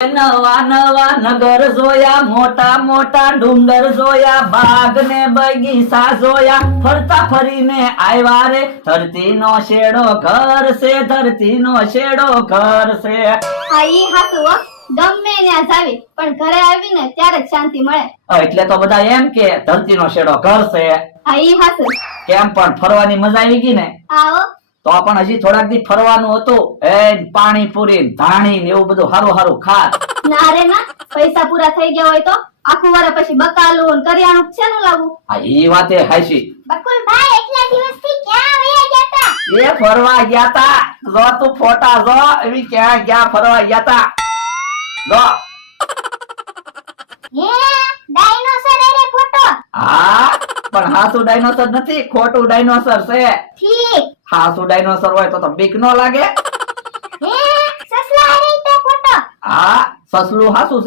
નવા નવા નગર જોયા, મોટા મોટા ડુંગર જોયા, બાગ ને બગીચા જોયા, ફરતા ફરીને આવ્યા રે ધરતી નો શેડો ઘર છે, ધરતી નો શેડો ઘર છે. હા ઈ હાચું હો. ગમે ત્યાં જાવી પણ ઘરે આવીને ત્યારે જ શાંતિ મળે. એટલે તો બધા એમ કે ધરતી નો શેડો ઘર છે. હા ઈ હાચું. કેમ પણ ફરવાની મજા આવી ગઈ ને? આવો તો પણ હજી થોડાક દી ફરવાનું હતું. પાણીપુરી ધાણી ને એવું બધું હારું હારું ખા. ના રે ના, પૈસા પૂરા થઈ ગયા હોય તો આખું વર્ષ પછી બકાલું ને કરિયાણું શેનું લાવવું? હા ઈ વાતે હાચી. બકુલભાઈ એટલા દિવસથી ક્યાં વયા ગયા તા? એ ફરવા ગયા તા. જો તું ફોટા જો એવી ક્યાં ક્યાં ફરવા ગયા તા. જો હે ડાયનોસર અરે ફોટો. હા પણ હાસુ ડાયનોસર નથી, ખોટું ડાયનોસર છે. ઠીક. હાસુ ડાયનોસર હોય તો બીક નો લાગે. હે સસલા અરે તે ફોટો. હા સસલું હાસુ